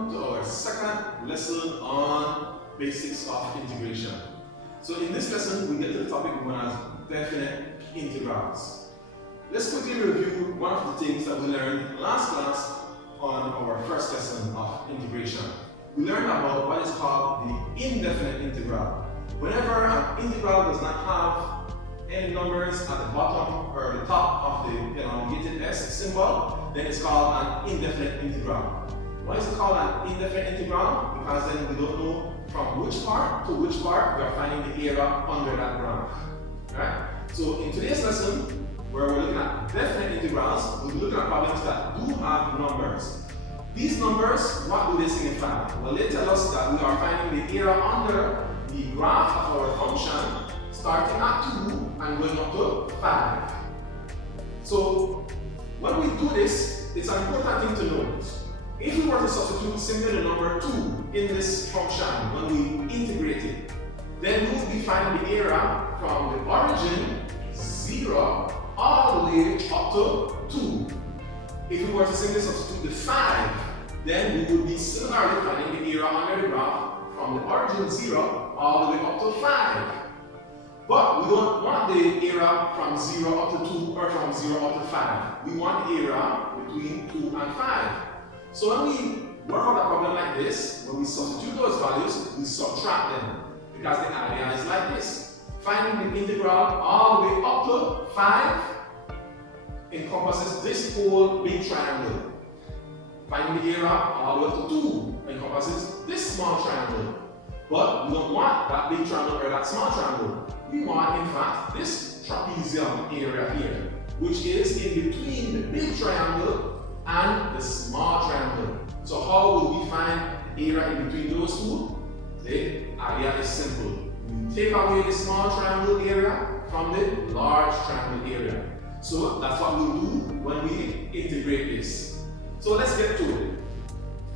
Welcome to our second lesson on basics of integration. So in this lesson, we get to the topic known as definite integrals. Let's quickly review one of the things that we learned last class on our first lesson of integration. We learned about what is called the indefinite integral. Whenever an integral does not have any numbers at the bottom or the top of the elongated s symbol, then it's called an indefinite integral. Why is it called an indefinite integral? Because then we don't know from which part to which part we are finding the area under that graph. Right? So in today's lesson, where we're looking at definite integrals, we'll be looking at problems that do have numbers. These numbers, what do they signify? Well, they tell us that we are finding the area under the graph of our function starting at 2 and going up to 5. So when we do this, it's an important thing to note. If we were to substitute simply the number 2 in this function when we integrate it, then we would be finding the area from the origin, 0, all the way up to 2. If we were to simply substitute the 5, then we would be similarly finding the area under the graph from the origin 0 all the way up to 5. But we don't want the area from 0 up to 2 or from 0 up to 5. We want the area between 2 and 5. So when we work on a problem like this, when we substitute those values, we subtract them. Because the idea is like this. Finding the integral all the way up to 5 encompasses this whole big triangle. Finding the area all the way up to 2 encompasses this small triangle. But we don't want that big triangle or that small triangle. We want, in fact, this trapezium area here, which is in between the big triangle and the small triangle. So how will we find the area in between those two? The idea is simple. We take away the small triangle area from the large triangle area. So that's what we'll do when we integrate this. So let's get to it.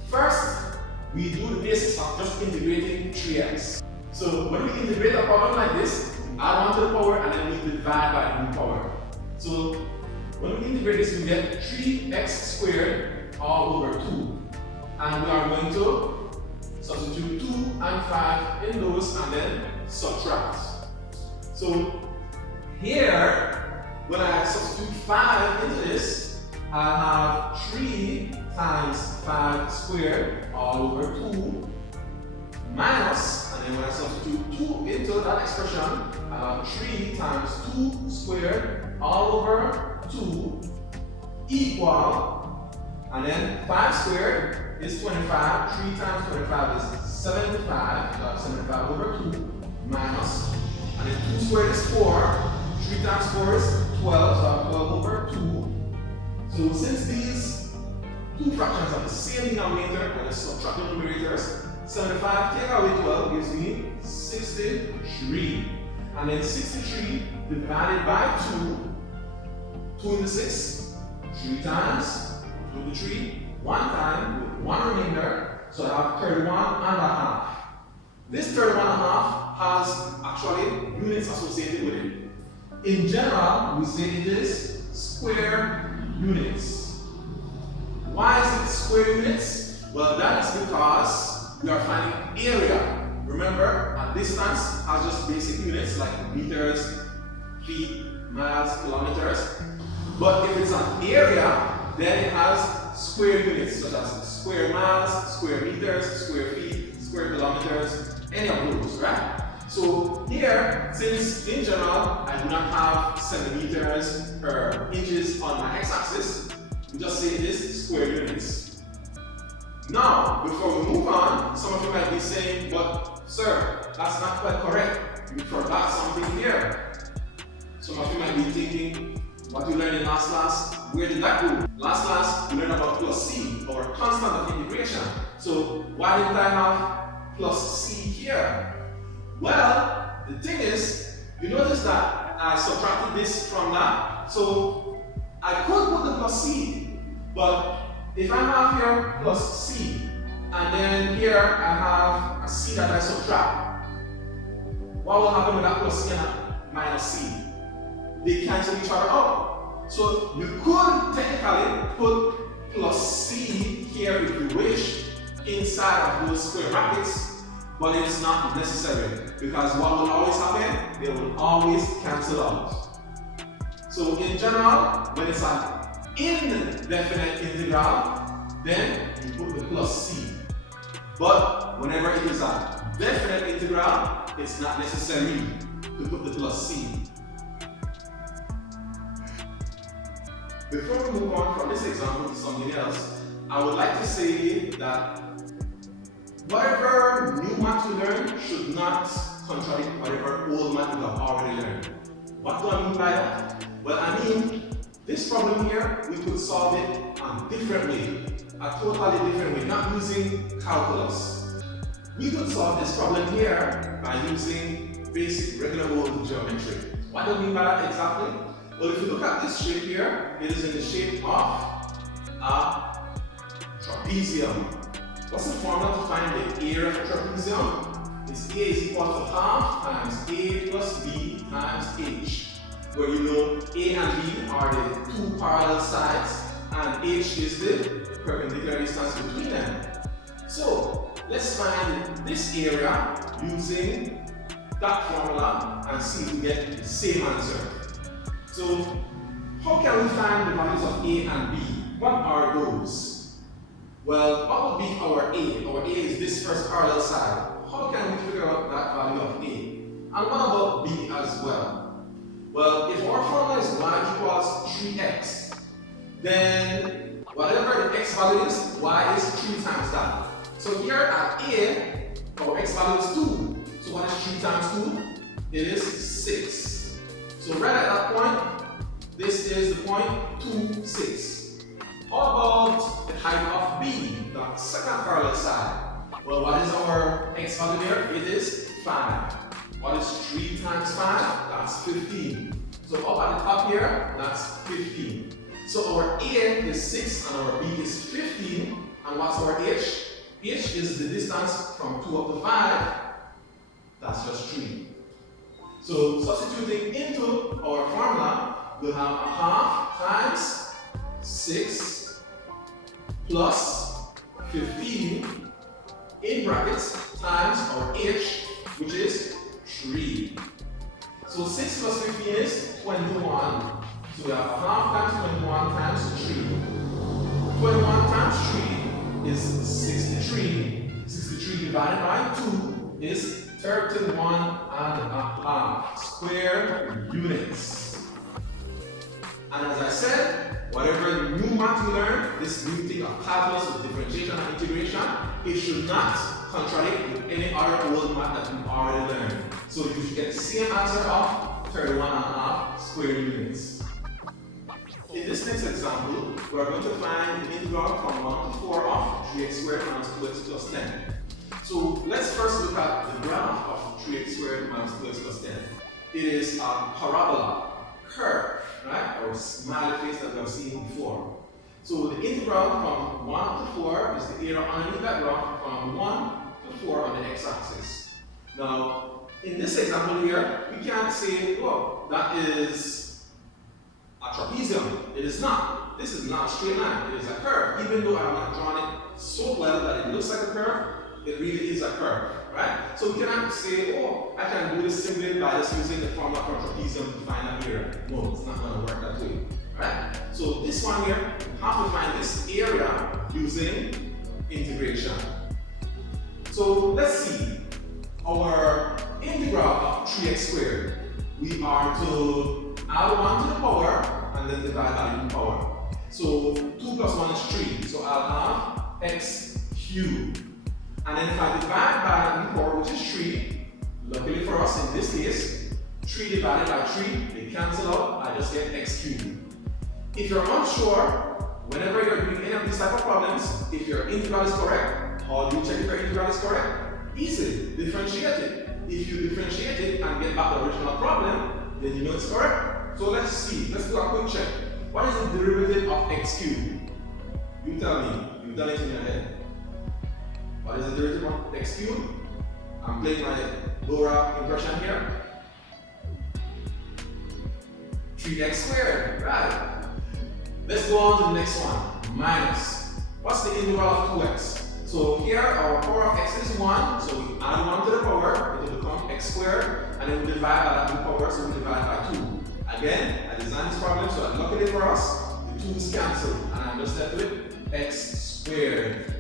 First, we do the basics of just integrating 3x. So when we integrate a problem like this, we add 1 to the power and then we divide by the new power. So when we integrate this, we get 3x squared all over 2. And we are going to substitute 2 and 5 in those and then subtract. So here, when I substitute 5 into this, I have 3 times 5 squared all over 2 minus, and then when I substitute 2 into that expression, I have 3 times 2 squared all over 2 equal, and then 5 squared is 25, 3 times 25 is 75, 75 over 2 minus, and then 2 squared is 4, 3 times 4 is 12, so 12 over 2. So since these two fractions have the same denominator and the subtracting numerators, 75 take away 12 gives me 63. And then 63 divided by 2, 2 into 6, 3 times, 2 into 3, 1 time, with 1 remainder, so I have 31 and a half. This 31 and a half has actually units associated with it. In general, we say it is square units. Why is it square units? Well, that is because we are finding area. Remember, a distance has just basic units like meters, feet, miles, kilometers. But if it's an area, then it has square units such as square miles, square meters, square feet, square kilometers, any of those, right? So here, since in general I do not have centimeters or inches on my x-axis, we just say this square units. Now, before we move on, some of you might be saying, but sir, that's not quite correct. You forgot something here. Some of you might be thinking, what you learned in last class, where did that go? Last class, we learned about plus c, or constant of integration. So why didn't I have plus c here? Well, the thing is, you notice that I subtracted this from that. So I could put the plus c, but if I have here plus c, and then here I have a c that I subtract, what will happen with that plus c and minus c? They cancel each other out. So you could technically put plus c here if you wish, inside of those square brackets, but it's not necessary because what will always happen? They will always cancel out. So in general, when it's an indefinite integral, then you put the plus c. But whenever it is a definite integral, it's not necessary to put the plus c. Before we move on from this example to something else, I would like to say that whatever new math you learn should not contradict whatever old math you have already learned. What do I mean by that? Well, I mean, this problem here, we could solve it a different way, a totally different way, not using calculus. We could solve this problem here by using basic regular old geometry. What do I mean by that exactly? Well, if you look at this shape here, it is in the shape of a trapezium. What's the formula to find the area of a trapezium? It's A is equal to half times A plus B times H, where you know A and B are the two parallel sides and H is the perpendicular distance between them. So let's find this area using that formula and see if we get the same answer. So how can we find the values of A and B? What are those? Well, what would be our A? Our A is this first parallel side. How can we figure out that value of A? And what about B as well? Well, if our formula is y equals 3x, then whatever the x value is, y is 3 times that. So here at A, our x value is 2. So what is 3 times 2? It is 6. So right at that point, this is the point 2, 6. How about the height of B, the second parallel side? Well, what is our x value there? It is 5. What is 3 times 5? That's 15. So up at the top here, that's 15. So our A is 6 and our B is 15. And what's our H? H is the distance from 2 up to 5. That's just 3. So substituting into our formula, we'll have a half times 6 plus 15 in brackets times our H, which is 3. So 6 plus 15 is 21. So we have a half times 21 times 3. 21 times 3 is 63. 63 divided by 2 is 31 and a half square units. And as I said, whatever new math you learn, this new thing of calculus with differentiation and integration, it should not contradict with any other old math that you've already learned. So you should get the same answer of 31 and a half square units. In this next example, we are going to find the integral from 1 to 4 of 3x squared minus 2x plus 10. So let's first look at the graph of 3x squared minus 2x plus 10. It is a parabola, curve, right? Or smiley face that we have seen before. So the integral from 1 to 4 is the area underneath that graph from 1 to 4 on the x-axis. Now, in this example here, we can't say, oh, that is a trapezium. It is not. This is not a straight line. It is a curve. Even though I have not drawn it so well that it looks like a curve, it really is a curve, right? So we cannot say, oh, I can do this simply by just using the formula for trapezium to find that area. No, it's not going to work that way, right? So this one here, we have to find this area using integration. So let's see. Our integral of 3x squared, we are to add 1 to the power and then divide that in power. So 2 plus 1 is 3, so I'll have x cubed. And then if I divide by the power, which is 3, luckily for us in this case, 3 divided by 3, they cancel out, I just get x cubed. If you're unsure, whenever you're doing any of these type of problems, if your integral is correct, how do you check if your integral is correct? Easy, differentiate it. If you differentiate it and get back the original problem, then you know it's correct. So let's see, let's do a quick check. What is the derivative of x cubed? You tell me, you've done it in your head. What is the derivative of x cubed? I'm playing my Laura impression here. 3x squared, right? Let's go on to the next one. Minus. What's the integral of 2x? So So here our power of x is 1, so we add 1 to the power, it will become x squared, and then we divide by that new power, so we divide by 2. Again, I designed this problem, so luckily for us, the 2 is cancelled, and I'm just left with x squared.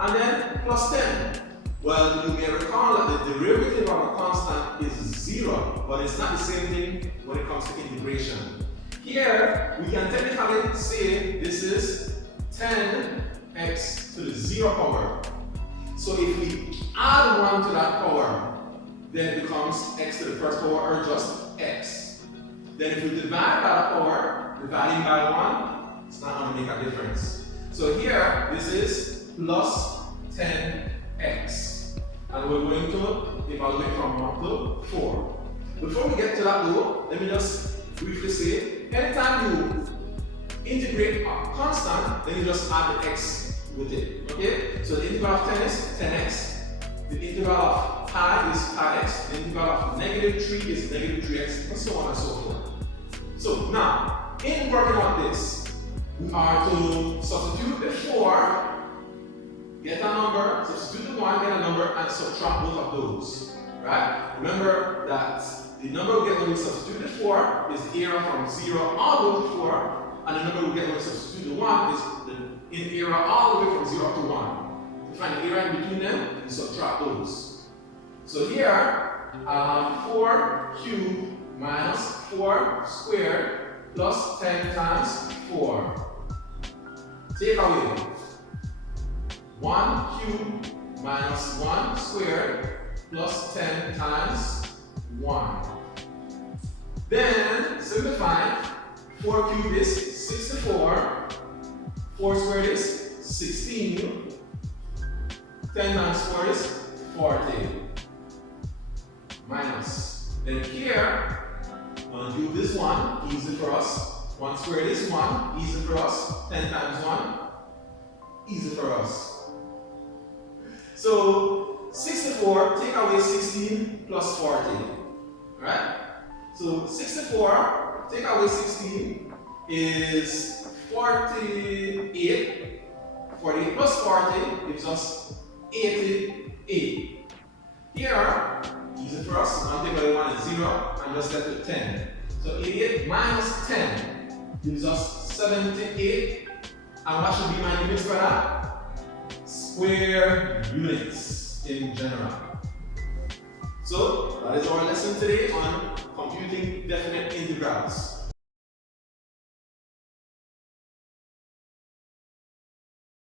And then plus 10. Well, you may recall that the derivative of a constant is 0, but it's not the same thing when it comes to integration. Here, we can technically say this is 10x to the 0 power. So if we add 1 to that power, then it becomes x to the first power, or just x. Then if we divide by that power, dividing by 1, it's not going to make a difference. So here, this is plus 10x. And we're going to evaluate from 1 to 4. Before we get to that though, let me just briefly say, anytime you integrate a constant, then you just add the x with it. Okay? So the integral of 10 is 10x. The integral of pi is pi x. The integral of negative 3 is negative 3x, and so on and so forth. So now, in working on this, we are to substitute the 4, get a number, substitute the 1, get a number, and subtract both of those. Right? Remember that the number we get when we substitute the 4 is the area from 0 all the way to 4, and the number we get when we substitute the 1 is the area all the way from 0 to 1. To find the area in between them, we subtract those. So here, I have 4 cubed minus 4 squared plus 10 times 4. Take away 1 cubed minus 1 squared plus 10 times 1. Then simplify. 4 cubed is 64. 4 squared is 16. 10 times 4 is 40. Minus. Then here, I'm going to do this one, easy for us. 1 squared is 1, easy for us. 10 times 1, easy for us. So 64, take away 16 plus 40. Right? So 64, take away 16 is 48. 48 plus 40 gives us 88. Here, easy for us, 1 take away 1 is 0, and just left with 10. So 88 minus 10 gives us 78. And what should be my units for that? Square units in general. So that is our lesson today on computing definite integrals.